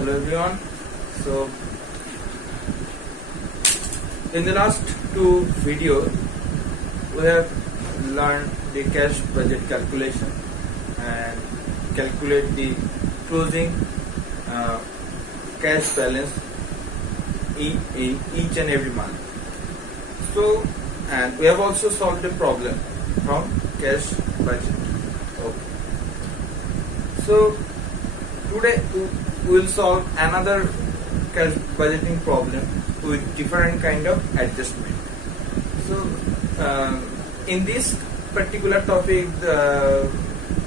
Hello everyone. So in the last two videos we have learned the cash budget calculation and calculate the closing cash balance in each and every month. So and we have also solved the problem from cash budget. Okay. So today we will solve another cash budgeting problem with different kind of adjustment. So in this particular topic,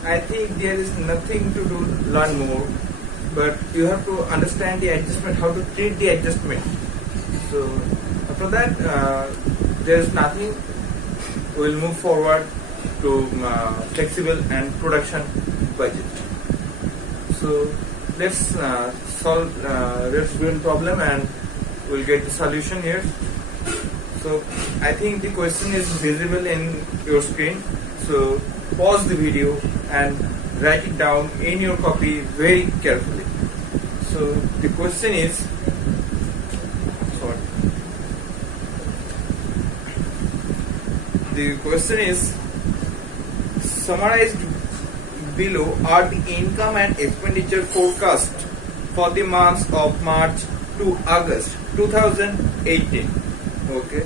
I think there is nothing to do learn more, but you have to understand the adjustment, how to treat the adjustment. So after that, there is nothing. We will move forward to flexible and production budget. So let's let's do a problem and we'll get the solution here. So I think the question is visible in your screen. So pause the video and write it down in your copy very carefully. So the question is, summarized below are the income and expenditure forecast for the months of March to August 2018. Okay.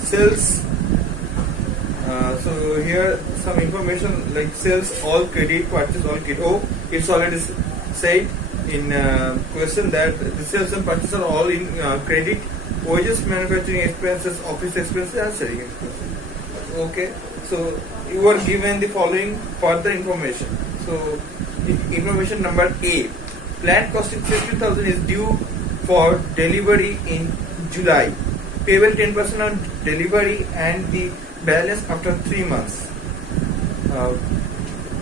Sales. So here some information like sales all credit, purchase all credit. Oh, it's already said in question that the sales and purchase are all in credit. Wages, manufacturing expenses, office expenses, and selling expenses. Okay. So you are given the following further information. So information number A, planned costing 15,000 is due for delivery in July. Payable 10% on delivery and the balance after 3 months.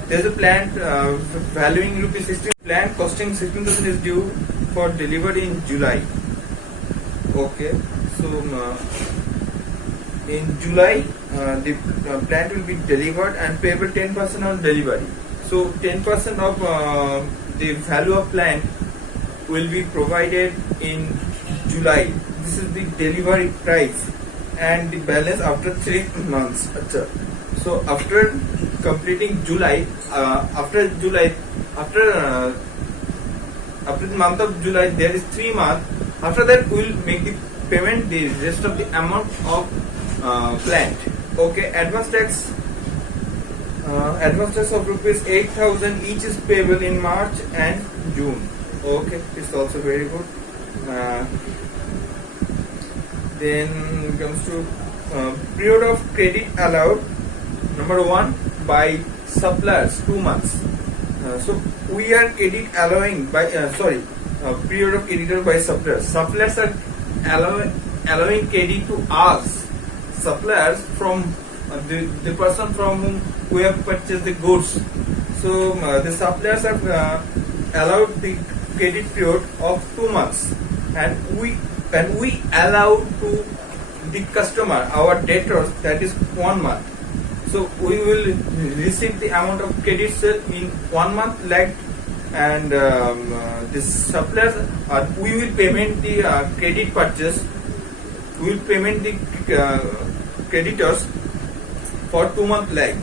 There is a planned valuing rupees 16. Planned costing 16,000 is due for delivery in July. Okay. So in July, the plant will be delivered and payable 10% on delivery. So 10% of the value of plant will be provided in July. This is the delivery price and the balance after 3 months. So after completing July, after the month of July, there is 3 months. After that, we will make the payment the rest of the amount of plant. Okay, advance tax of rupees 8,000 each is payable in March and June. Okay, it's also very good. Then comes to period of credit allowed. Number 1, by suppliers 2 months. So we are credit allowing by period of credit by suppliers. Suppliers are allowing credit to us. Suppliers from the person from whom we have purchased the goods. So the suppliers have allowed the credit period of 2 months, and we allow to the customer, our debtors, that is 1 month. So we will receive the amount of credit sale in 1 month lagged, and the suppliers we will payment the credit purchase. We will payment the creditors for 2 month lag.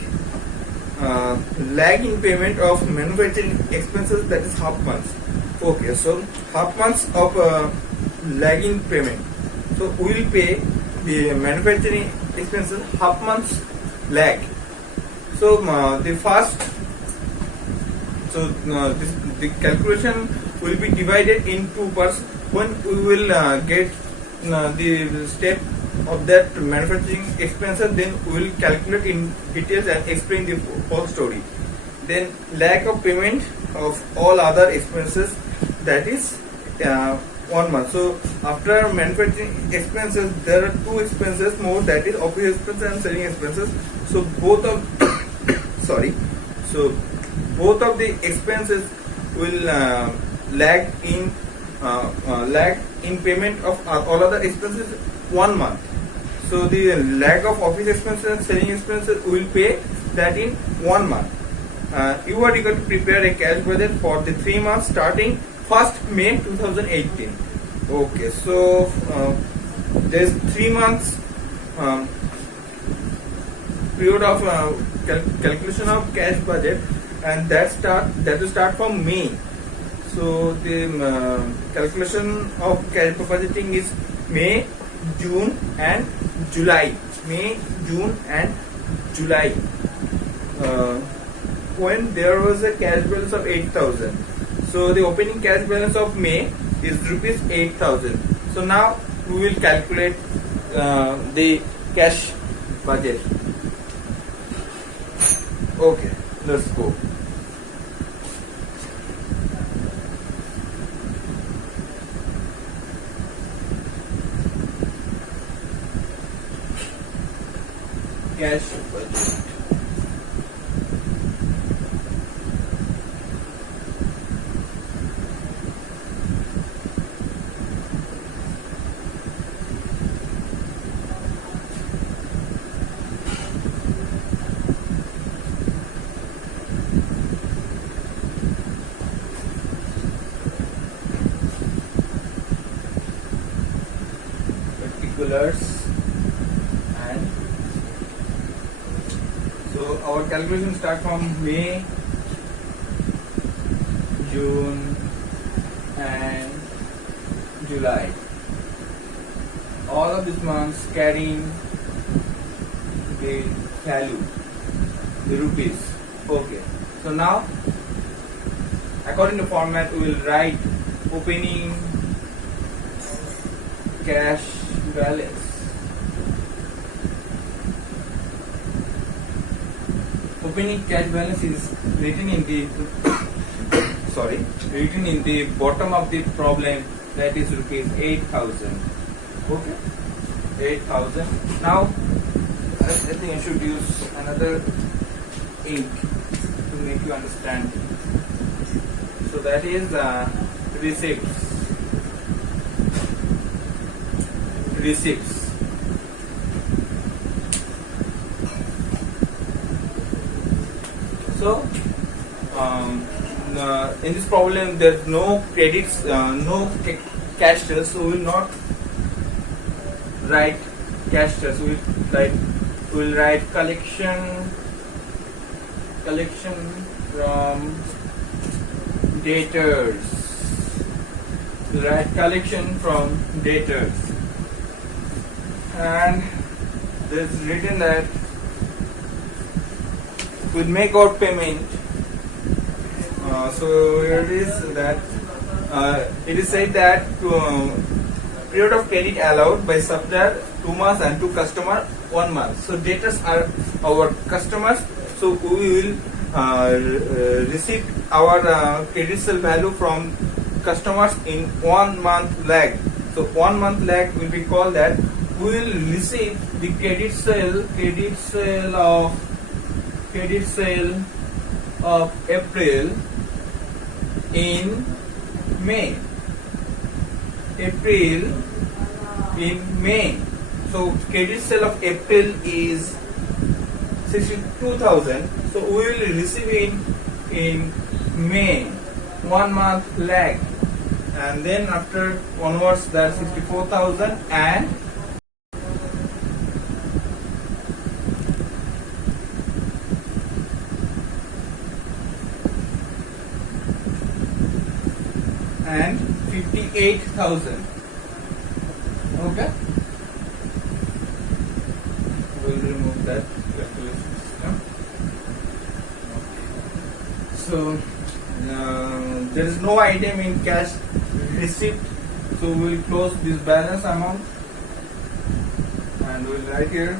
Lag in payment of manufacturing expenses, that is half months. Okay, so half months of lag in payment. So we will pay the manufacturing expenses half months lag. So the calculation will be divided in 2 parts. When we will get the step of that manufacturing expenses, then we will calculate in details and explain the whole story. Then lag of payment of all other expenses, that is 1 month. So after manufacturing expenses, there are 2 expenses more, that is office expenses and selling expenses. So both of both of the expenses will lag in payment of all other expenses 1 month. So the lag of office expenses and selling expenses will pay that in 1 month. you are going to prepare a cash budget for the 3 months starting 1st May 2018. Okay, so there's 3 months period of calculation of cash budget, and that will start from May. So the calculation of cash budgeting is May, June and July. May, June and July. When there was a cash balance of 8,000. So the opening cash balance of May is rupees 8,000. So now we will calculate the cash budget. Okay, let's go. Cash budget. Particulars. And so our calculation starts from May, June and July. All of these months carrying the value, the rupees. Okay. So now, according to format, we will write opening cash balance. Opening cash balance is written in the written in the bottom of the problem, that is rupees 8,000. Okay, 8,000. Now I think I should use another ink to make you understand. So that is receipts. So in this problem there is no credits, no cash sales, so we will not write cash sales. We will write collection from debtors. We will write collection from debtors, and there is written that we'll make out payment. So here it is that it is said that period of credit allowed by supplier 2 months and to customer 1 month. So debtors are our customers. So we will receive our credit sale value from customers in 1 month lag. So 1 month lag will be called that we will receive the credit sale of April in May. So credit sale of April is 62,000. So we will receive in May, 1 month lag, and then after onwards that's 64,000 and and 58,000. Okay, we'll remove that calculation system. So there is no item in cash receipt, so we will close this balance amount and we will write here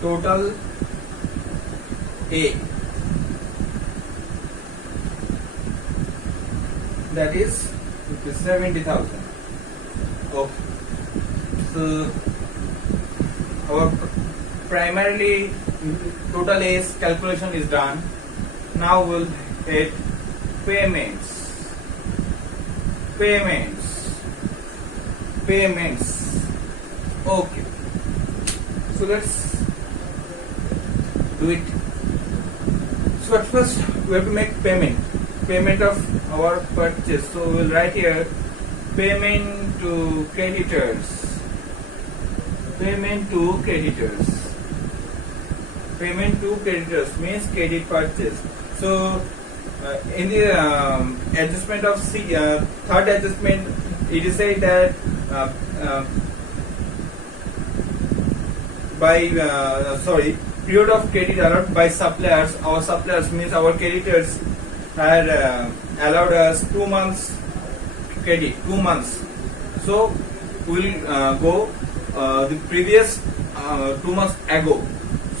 total A, that is 70,000. Okay. So our primarily total A's calculation is done. Now we'll hit payments. Okay. So let's do it. So at first we have to make payment of our purchase. So we'll write here payment to creditors. Payment to creditors. Payment to creditors means credit purchase. So in the adjustment of third adjustment, it is said that period of credit allowed by suppliers. Our suppliers means our creditors had allowed us 2 months credit, 2 months. So we'll go the previous 2 months ago.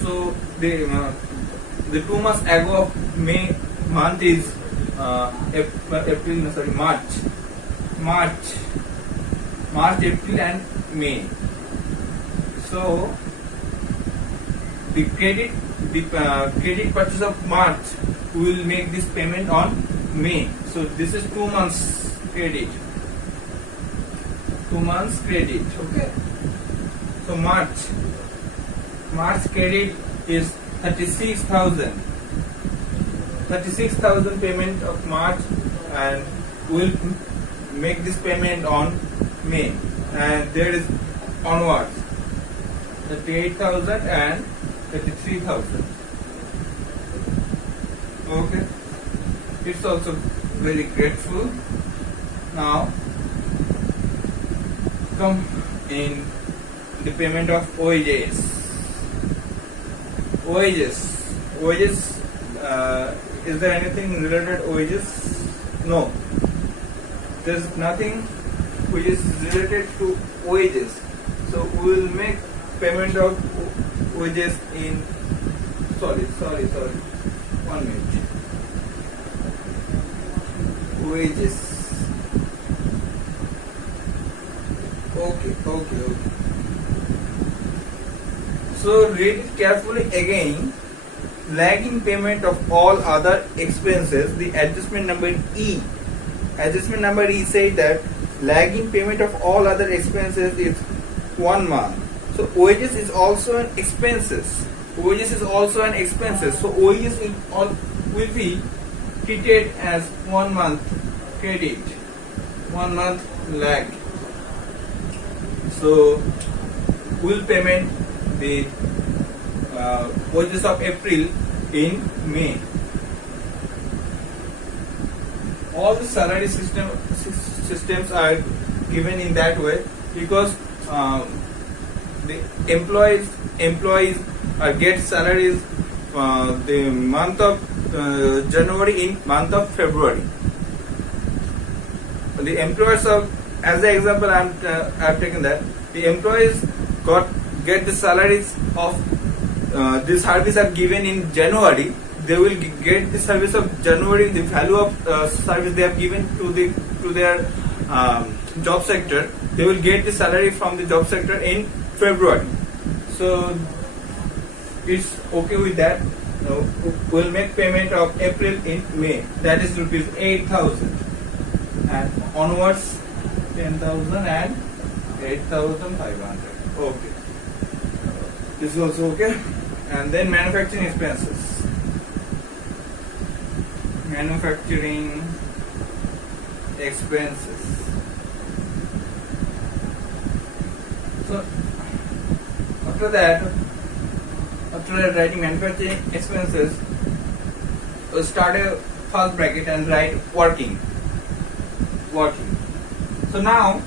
So the 2 months ago of May month is March, April and May. So the credit purchase of March, we will make this payment on May. So this is 2 months credit. 2 months credit. Okay. So March credit is 36,000. 36,000 payment of March, and we'll make this payment on May, and there is onwards 38,000 and 33,000. Okay, it's also very grateful. Now come in the payment of wages. Is there anything related wages? No, there's nothing which is related to wages. So we will make payment of wages in sorry 1 minute. Wages. Okay. So read it carefully again. Lagging payment of all other expenses, the adjustment number E. Adjustment number E says that lagging payment of all other expenses is 1 month. So wages is also an expenses. So wages will be treated as 1 month credit, 1 month lag. So we'll payment the wages of April in May. All the salary systems are given in that way because the employees get salaries the month of January in month of February. The employers as the example I've taken that the employees get the salaries of this service are given in January. They will get the service of January, the value of service they have given to their job sector. They will get the salary from the job sector in February. So it's okay with that. We'll make payment of April in May. That is rupees 8,000 and onwards 10,000 and 8,500. Okay. This is also okay. And then manufacturing expenses. Manufacturing expenses. So after writing manufacturing expenses, we'll start a first bracket and write working. So now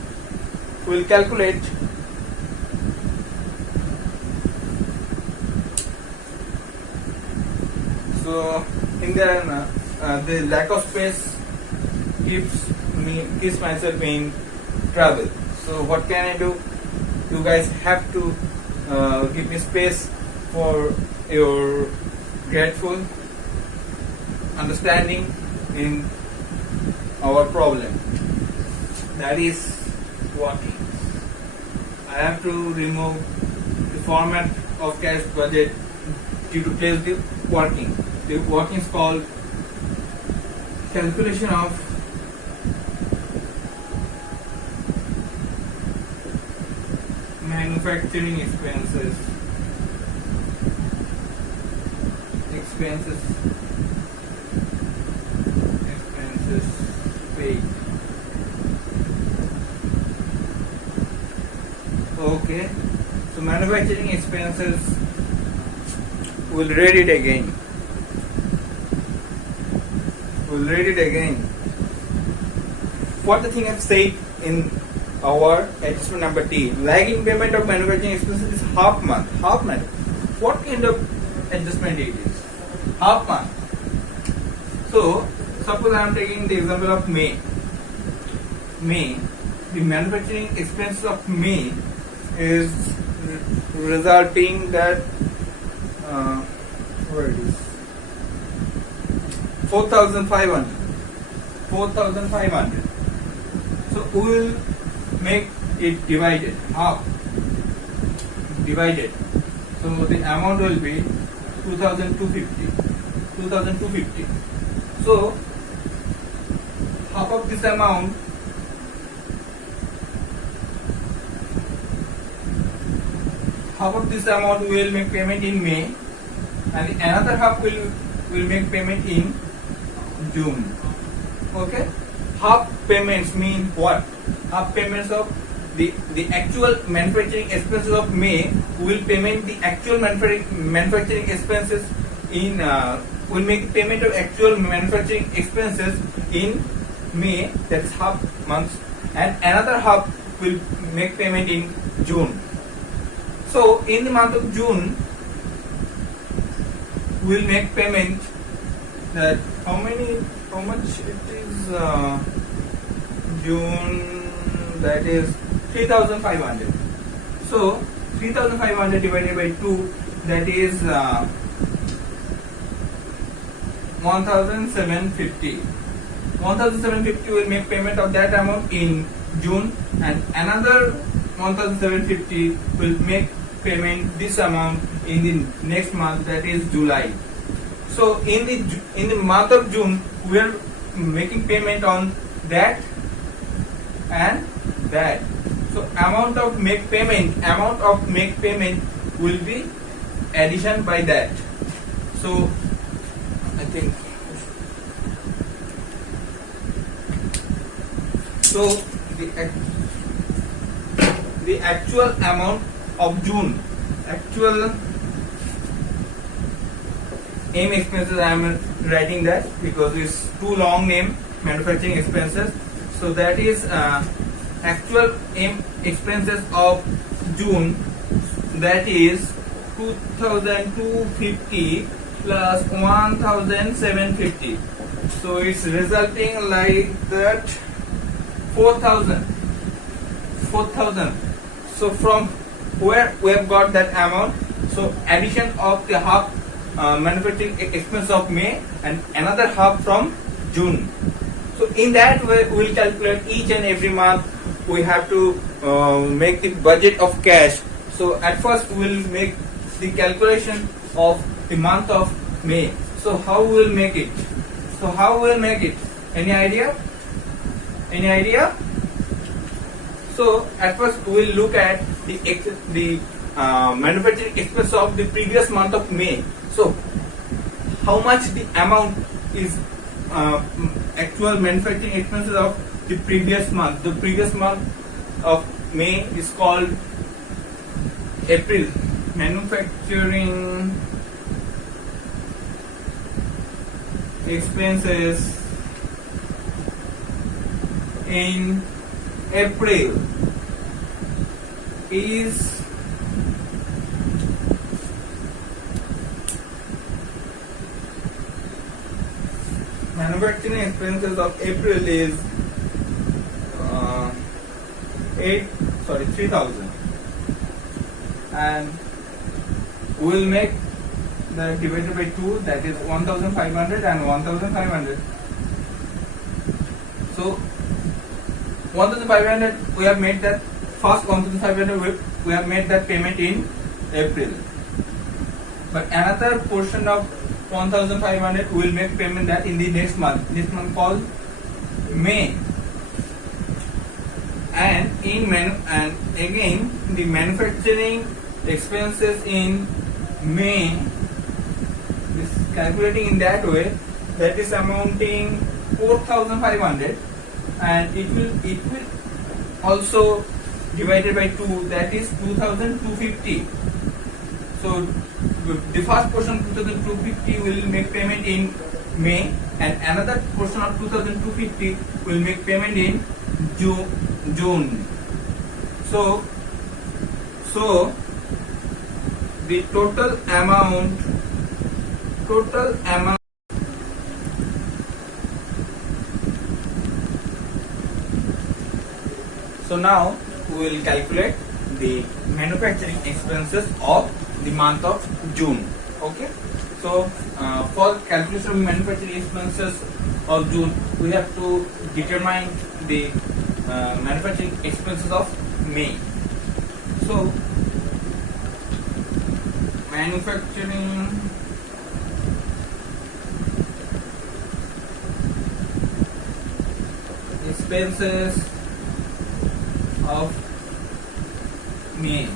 we'll calculate so in the lack of space keeps myself in trouble. So what can I do? You guys have to give me space for your grateful understanding in our problem. That is working. I have to remove the format of cash budget to replace the working. The working is called calculation of manufacturing expenses. expenses paid. Okay, so manufacturing expenses, we'll read it again. What the thing I've said in our adjustment number D, lagging payment of manufacturing expenses is half month. What kind of adjustment it is? Half month. So suppose I am taking the example of May. The manufacturing expenses of May is resulting that where it is 4,500. So we will make it divided, half divided. So the amount will be 2,250. So half of this amount, we will make payment in May, and the another half will make payment in June. Okay, half payments mean what? Half payments of the actual manufacturing expenses of May will payment the actual manufacturing expenses in will make payment of actual manufacturing expenses in May, that is half months, and another half will make payment in June. So in the month of June, we will make payment that how much it is June, that is 3,500. So 3,500 divided by 2, that is 1,750. 1,750 will make payment of that amount in June, and another 1,750 will make payment this amount in the next month, that is July. So in the month of June, we are making payment on that and that. So amount of make payment will be addition by that. So I think so the actual amount of June, actual aim expenses, I am writing that because it's too long name, manufacturing expenses. So that is actual aim expenses of June, that is 2,250 plus 1,750. So it's resulting like that 4,000. So from where we have got that amount, so addition of the half manufacturing expense of May and another half from June. So in that way we will calculate each and every month. We have to make the budget of cash. So at first we will make the calculation of the month of May. So how we will make it? Any idea? So at first we will look at the manufacturing expense of the previous month of May. So how much the amount is actual manufacturing expenses of the previous month. The previous month of May is called April. Manufacturing expenses in April is manufacturing expenses of April is 3,000, and we will make that divided by 2, that is 1,500 and 1,500. So 1,500 we have made that first 1,500 we have made that payment in April, but another portion of 1,500 we will make payment that in the next month called May. And again the manufacturing expenses in May this calculating in that way, that is amounting 4,500, and it will also divided by 2, that is 2,250. So the first portion 2,250 will make payment in May, and another portion of 2,250 will make payment in June. So the total amount. So now we will calculate the manufacturing expenses of the month of June. Okay. So for calculation of manufacturing expenses of June, we have to determine the manufacturing expenses of May. So manufacturing expenses of May.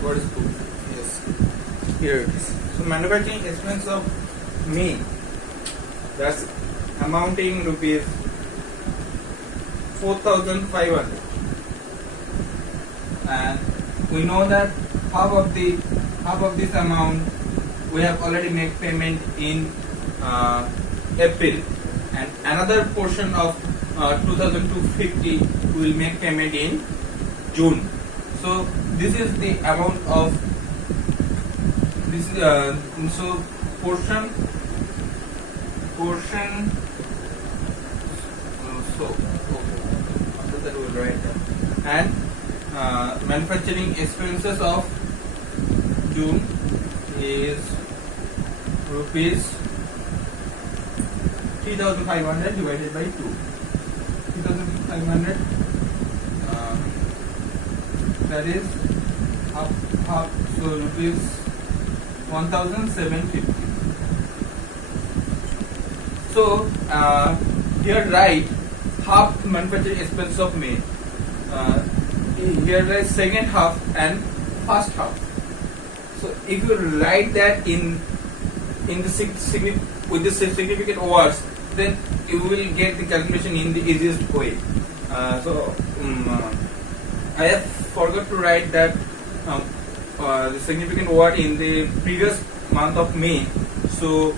What is good? Yes, here it is. So manufacturing expense of May, that's amounting rupees 4,500, and we know that half of this amount we have already made payment in April, and another portion of 2,250 will make payment in June. So this is the amount of this. So portion. So okay. After that we will write that. And manufacturing expenses of June is rupees 3,500 divided by 2. 3,500, that is half, so rupees 1,750. So here write half manufacturing expense of May. Here write second half and first half. So if you write that in the with the significant words, then you will get the calculation in the easiest way. I have forgot to write that the significant word in the previous month of May. So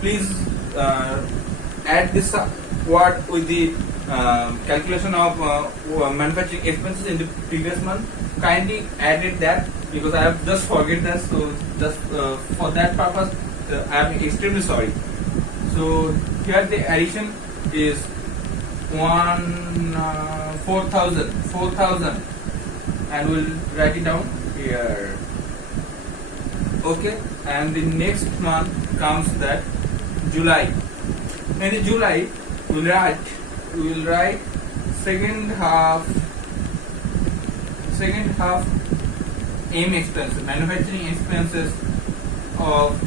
please add this word with the calculation of manufacturing expenses in the previous month. Kindly added that, because I have just forget that. So just for that purpose, I am extremely sorry. So here the addition is 4,000, and we'll write it down here. Okay, and the next month comes that July. In the July, we will write second half M expenses, manufacturing expenses of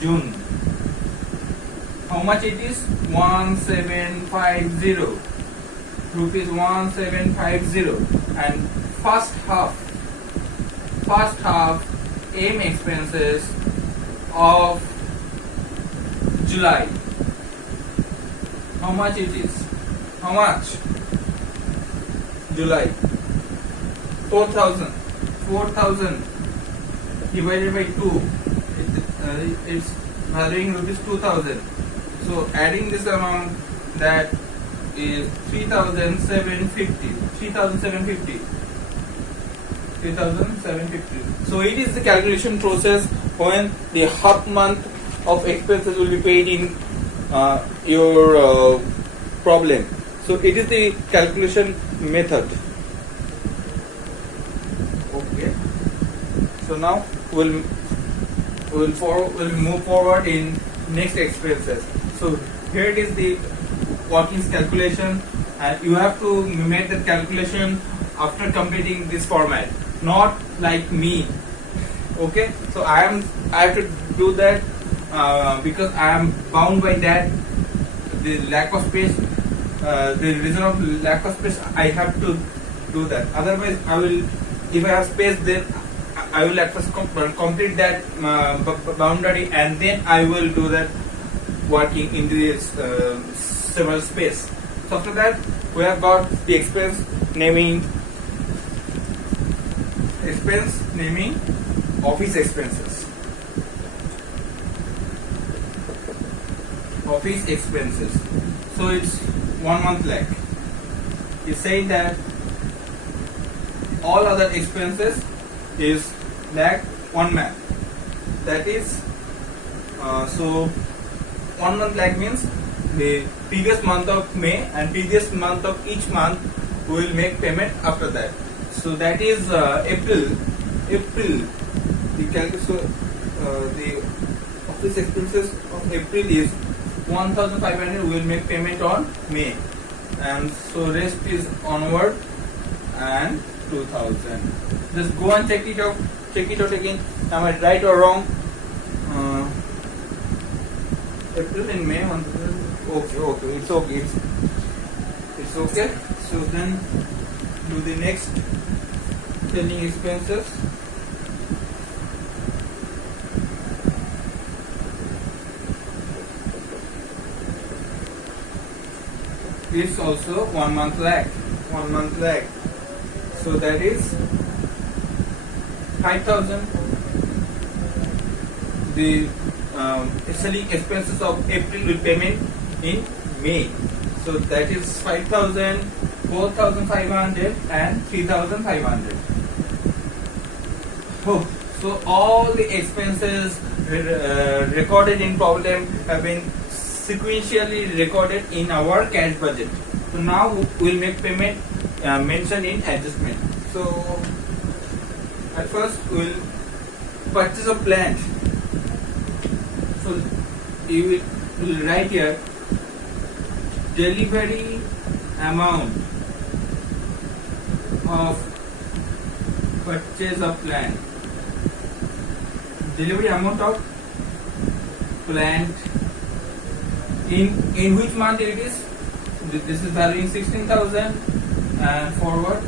June. How much it is? 1,750 rupees. 1,750. And first half M expenses of July. How much it is? How much? July. 4,000. 4,000 divided by 2. It's valuing rupees 2,000. So adding this amount, that is 3,750. 3,750. So it is the calculation process when the half month of expenses will be paid in your problem. So it is the calculation method. Okay. So now we'll move forward in next expenses. So here it is the workings calculation, and you have to make that calculation after completing this format, not like me. Okay. So I have to do that because I am bound by that. The lack of space, the reason of lack of space, I have to do that. Otherwise, if I have space, then I will at first complete that boundary, and then I will do that working in this several space. So after that, we have got the expense naming office expenses. Office expenses. So it's 1 month lag. It's saying that all other expenses is lag 1 month. That is so 1 month lag means the previous month of May and previous month of each month we will make payment after that. So that is April. The office expenses of April is 1,500. We will make payment on May, and so rest is onward and 2,000. Just go and check it out. Again. Am I right or wrong? April and May. Okay. It's okay. It's okay. So then do the next selling expenses. This also 1 month lag. So that is 5,000. The selling expenses of April will payment in May. So that is 5,000, 4,500 and 3,500. So all the expenses recorded in problem have been sequentially recorded in our cash budget. So now we will make payment mentioned in adjustment. So at first we will purchase a plant. So you will write here delivery amount of purchase of plant. Delivery amount of plant in which month it is. This is valuing 16,000 and forward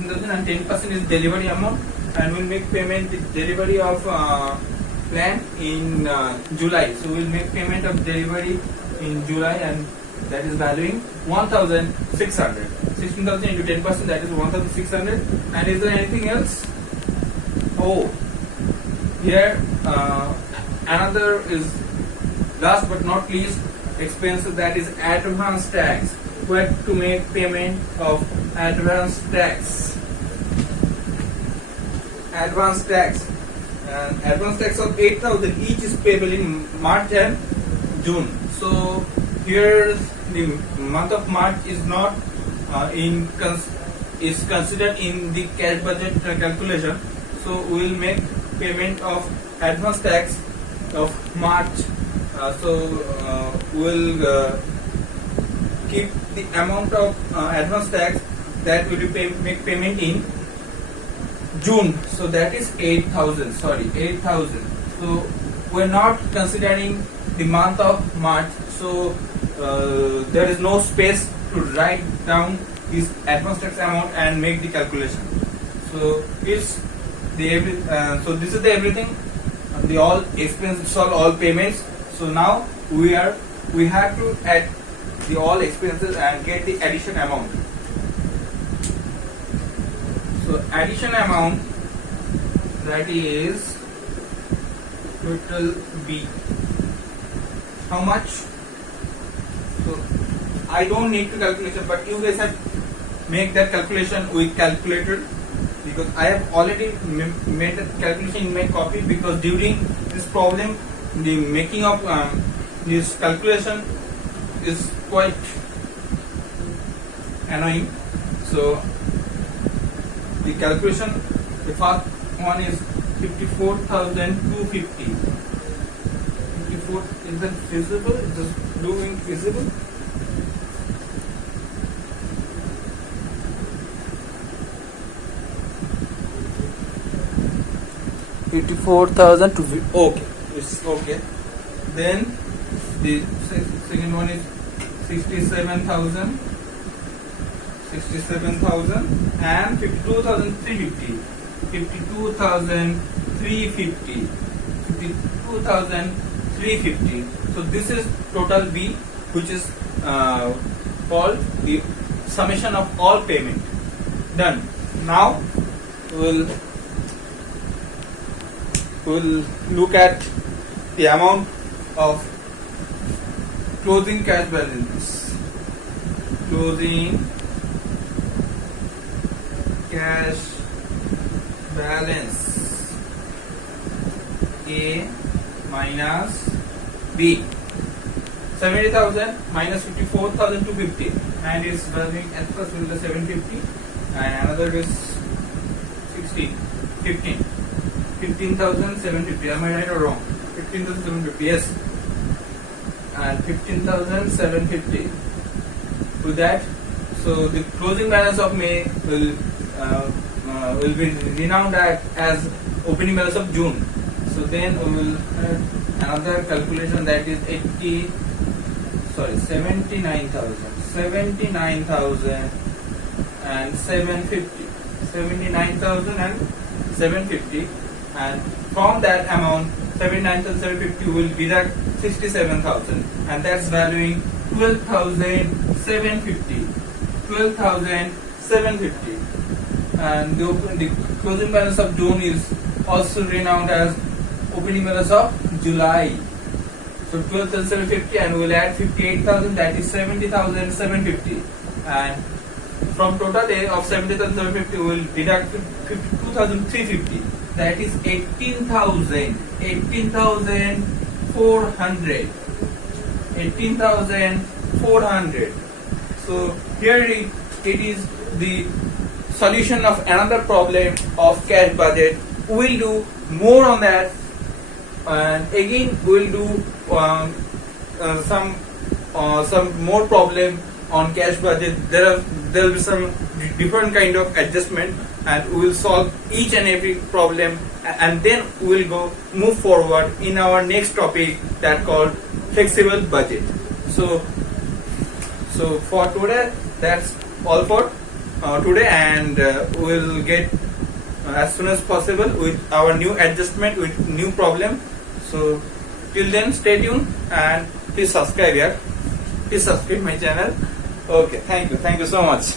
16,000 and 10% is delivery amount, and we'll make payment the delivery of plant in July. So we'll make payment of delivery in July, and that is valuing 1,600. 16,000 into 10%, that is 1,600. And is there anything else? Here another is last but not least expense, that is advance tax. We have to make payment of advance tax. Advance tax of 8,000 each is payable in March and June. So here the month of March is not is considered in the cash budget calculation. So we will make payment of advance tax of March. We'll keep the amount of advance tax that will be make payment in June. So that is 8,000. 8,000. So we're not considering the month of March. So there is no space to write down this advance tax amount and make the calculation. So this is the everything. The all expenses, all payments. So now we have to add the all expenses and get the addition amount. So addition amount, that is total B. How much? So I don't need to calculation, but you guys have make that calculation with calculator, because I have already made that calculation in my copy, because during this problem the making of this calculation is quite annoying. So the calculation, the first one is 54,250. 54, is that feasible? Is this doing feasible? Okay, it's okay. Then the second one is 67,000 and 52,350. 52,350. 52,350. So this is total B, which is called the summation of all payment. Done. Now we'll look at the amount of closing cash balance. Closing cash balance A minus B. 70,000 minus 54,250, and it's running at first will be 750 and another is 15,750. Am I right or wrong? 15,750, yes. And 15,750. With that, so the closing balance of May will be renowned as opening balance of June. So then we will have another calculation, that is 79,000 and 750. 79,000 and 750, and from that amount 79,750 will deduct 67,000, and that's valuing 12,750. 12,750. And the closing balance of June is also renowned as opening balance of July. So 12,750, and we'll add 58,000, that is 70,750. And from total A of 70,750, we will deduct 52,350. That is 18,400. 18,400. So here it is the solution of another problem of cash budget. We'll do more on that, and again we'll do some more problem on cash budget. There will be some different kind of adjustment, and we will solve each and every problem, and then we will move forward in our next topic that called flexible budget. So for today, that's all for today, and we'll get as soon as possible with our new adjustment, with new problem. So till then, stay tuned and please subscribe here. Please subscribe my channel. Okay, thank you so much.